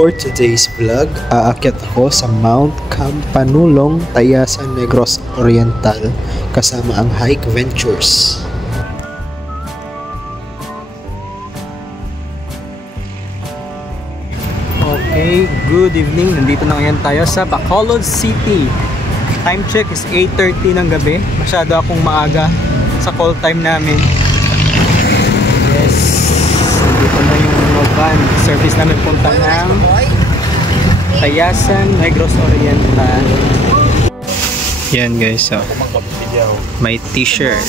For today's vlog, aakyat ako sa Mount Campanulong, Tayasan, Negros Oriental kasama ang Hike Ventures. Okay, good evening. Nandito na ngayon tayo sa Bacolod City. Time check is 8:30 ng gabi. Masyado akong maaga sa call time namin. Yes, dito na yung van service namin punta ng Tayasan, Negros Oriental. Yan guys, so may t-shirt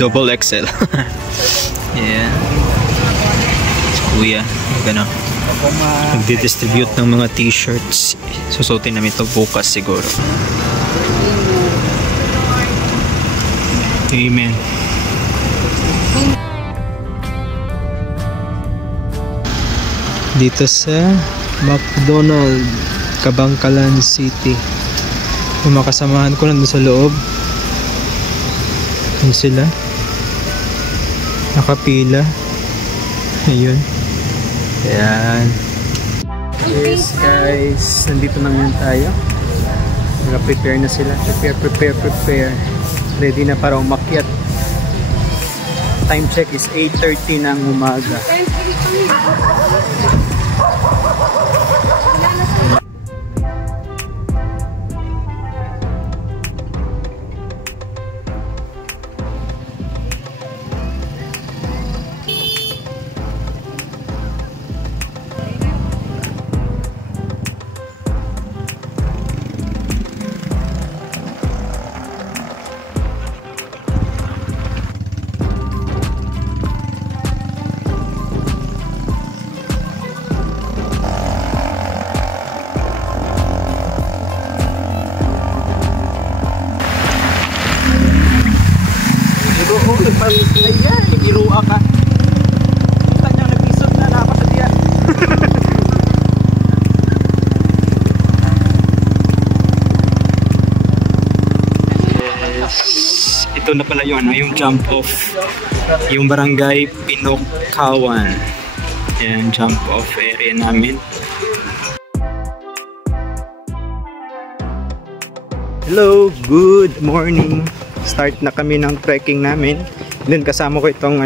double XL. Yan si kuya, gano'n, nagdi-distribute ng mga t-shirts. Susutin namin ito bukas siguro. Amen. Dito sa McDonald, Kabangkalan City. Yung mga kasamahan ko nandun sa loob. Yun sila, nakapila. Ayun. Ayan. Yes guys, nandito na ngayon tayo. Naka-prepare na sila. Prepare. Ready na para umakyat. Time check is 8:30 ng umaga. Ayan, nagirua ka. Kita niya nag-isot na nakapasadiya. Yes. Ito na pala yun, yung jump off. Yung barangay Pinockawan. Ayan, jump off area namin. Hello, good morning. Start na kami ng trekking namin. Then kasama ko itong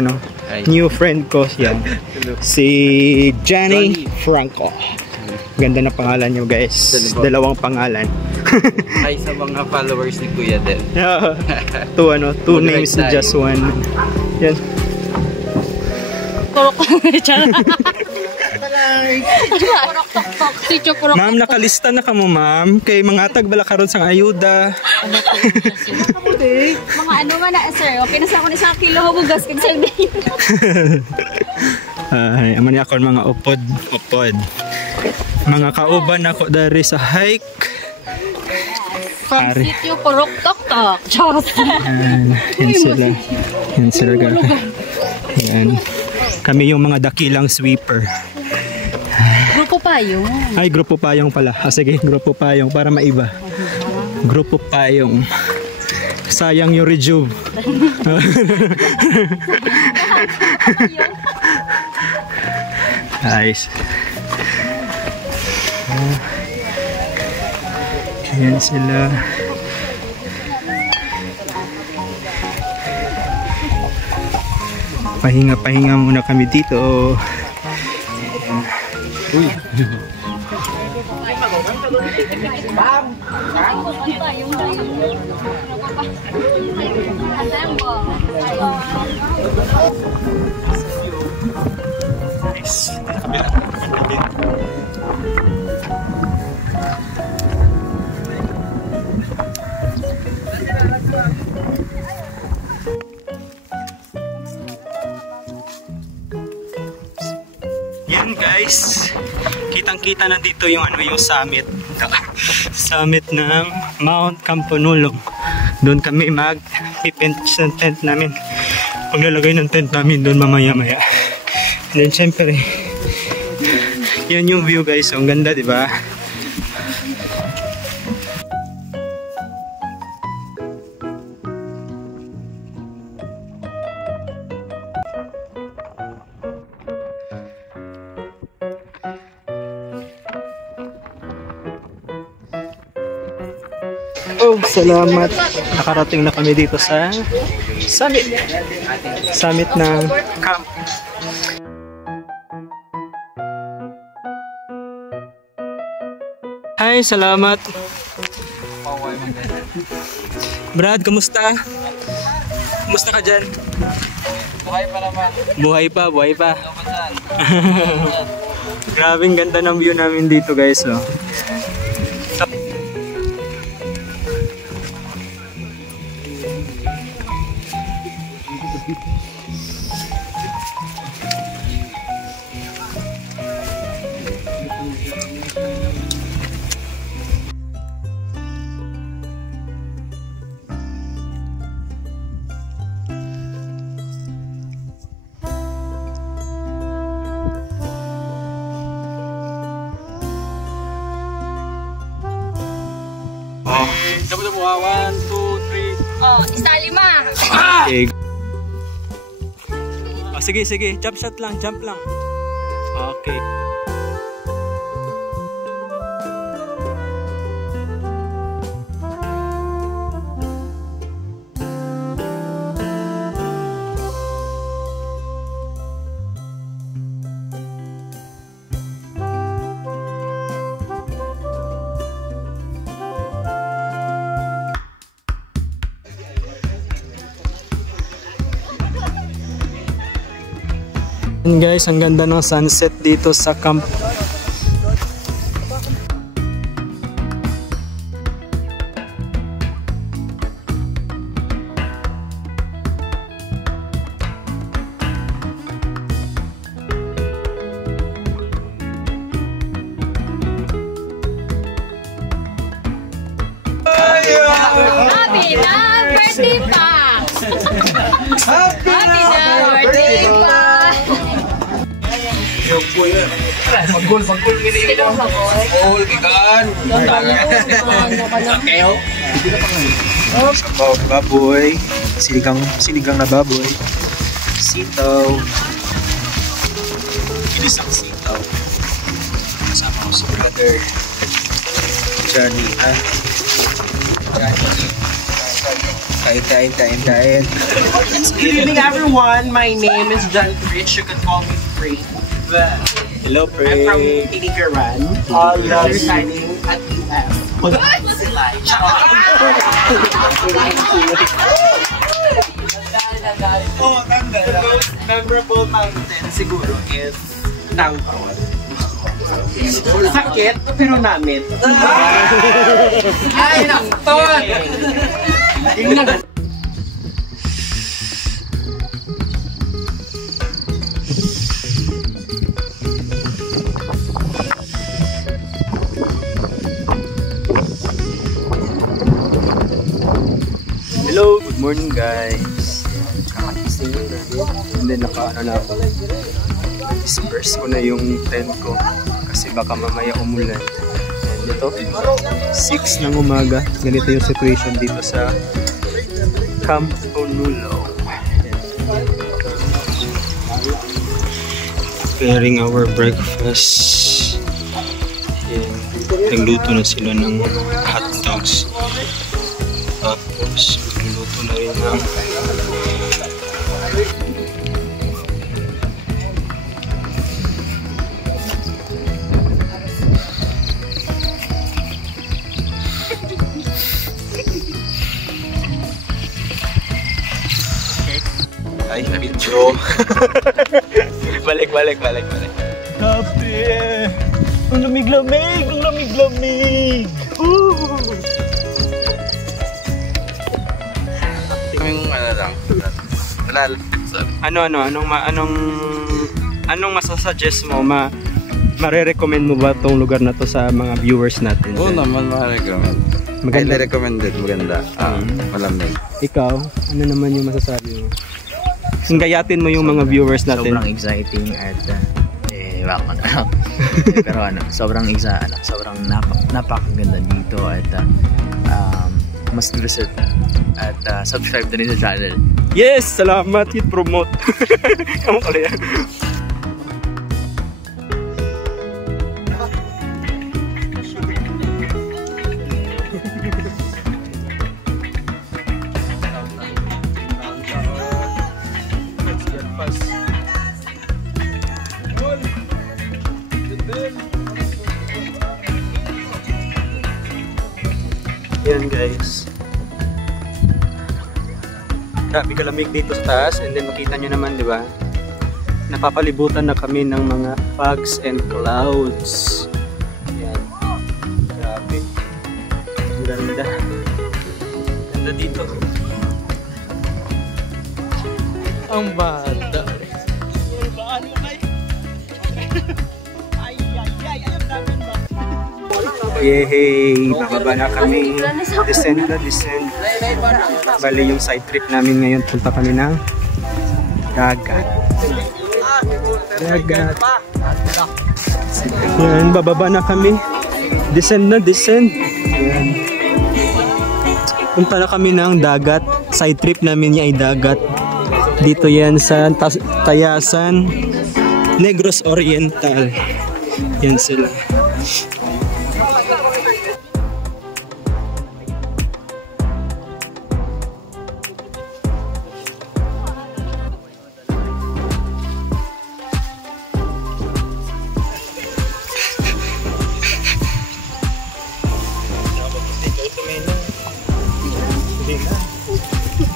new friend ko, yan. Si Johnny Franco. Ganda na pangalan nyo guys. Dalawang pangalan. Hi sa mga followers ni Kuya Del. Two names, just one. Yan. Ma'am, nakalista na ka mo ma'am. Kay mga tagbala karon sang ayuda. Mga ano man na sir. Okay na sa ako ni sa kilo hugas kag sir. Ay, aman ako mga upod. Mga kauban ako dari sa hike. From sitio Purok Tok. Yan sila. Yan. Kami yung mga dakilang sweeper. Grupo Payong. Ay, Grupo Payong pala. Sige, Grupo Payong para maiba. Grupo Payong. Sayang yung rejuve. Nice. Ayan sila. Pahinga muna kami dito. Uy. Nice. Yan guys, kitang-kita na dito yung yung summit. Summit ng Mount Campanulong. Doon kami mag-pitch ng tent namin. Paglalagay ng tent namin doon mamaya-maya. And then syempre, yan yung view guys. Ang ganda, di ba? Oh, salamat. Nakarating na kami dito sa summit. Summit ng camp. Hi, salamat. Brad, kumusta? Kumusta ka dyan? Buhay pa naman. Buhay pa, buhay pa. Grabing ganda ng view namin dito, guys. Oh. Dapat mo 1, 2, 3. Oh, isa lima. Okay. Oh, sige, sige. Jump shot lang, jump lang. Okay. And guys, ang ganda ng sunset dito sa camp. Happy na birthday pa! Happy na birthday pa! Pag-goal minili ko. Goal, kikaan. Kayo? Sabaw, baboy. Sinigang na baboy. Sitaw. Ginisang sitaw. Kasama ko si brother Johnny. Kain. Good evening, everyone. My name is John Rich. You can call me Free. Hello, I'm from Pre. Tinigaran. Residing at UF. The most memorable mountain siguro is Tangkon. Sakit, pero namit. Ay, nakton! Hello, good morning guys. Kakatising na namin. And then nakaano na ako. Disperse ko na yung tent ko kasi baka mamaya umulan. And ito, 6 ng umaga. Ganito yung situation dito sa Camp Onulong. Preparing our breakfast. And nagluto na sila ng hot dogs. Tapos magluluto na rin ng ay, video. balik. Kape! Ang lamig-lamig! Yung lang. Anong masasuggest mo? Mare-recommend mo ba tong lugar na to sa mga viewers natin? Oo naman, ma-recommend. Maganda. Highly recommended, maganda. Malamig. Ikaw, ano naman yung masasabi mo? Hinggayatin mo yung mga viewers natin. Sobrang exciting at wala ko na. Pero sobrang napakaganda dito at must visit at subscribe din sa channel. Yes! Salamat! Hit promote! Kamu pala yan. Yan guys. Grabe kalamig dito sa taas, and then makita nyo naman, di ba? Napapalibutan na kami ng mga fogs and clouds. Yan. Grabe. Ang ganda. Ganda dito. Ang bata. Yehey! Bababa na kami. Descend na, descend. Bali yung side trip namin ngayon. Punta kami ng dagat. Dagat. Yan, bababa na kami. Descend na, descend. Yan. Punta na kami ng dagat. Side trip namin niya ay dagat. Dito yan sa Tayasan, Negros Oriental. Yan sila.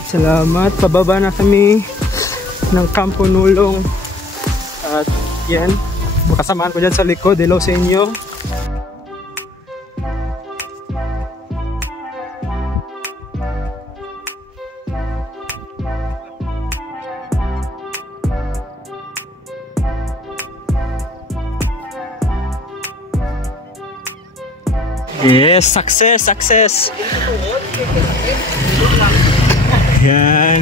Salamat, pababa na kami ng Campo Nulong. At yan, makasamaan ko dyan sa likod. Hello sa inyo. Yes, success, success. Yan.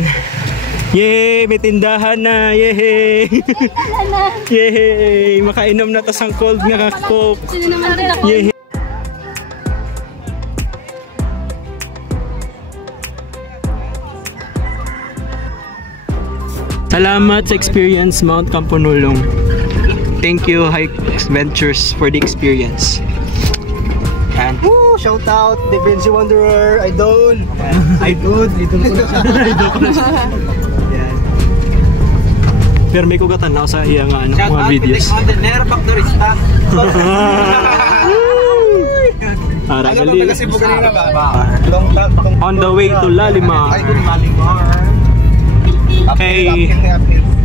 Yay! May tindahan na! Yay! Yay! Makainom na tas ang cold nga Coke! Sino naman din ako? Yay! Salamat sa experience, Mount Camponulong. Thank you, Hike Ventures, for the experience. And Woo! Shout out, The Vinci Wanderer, Idol! Idol ko na siya. Yan. Pero may kugatan na ako sa iyang mga videos. on the Nervactorista. Para Ano gali. ba taga Cebu kanina ba? Long tag. On the way to Lalimar. Idol Malimar. Okay. Uphill.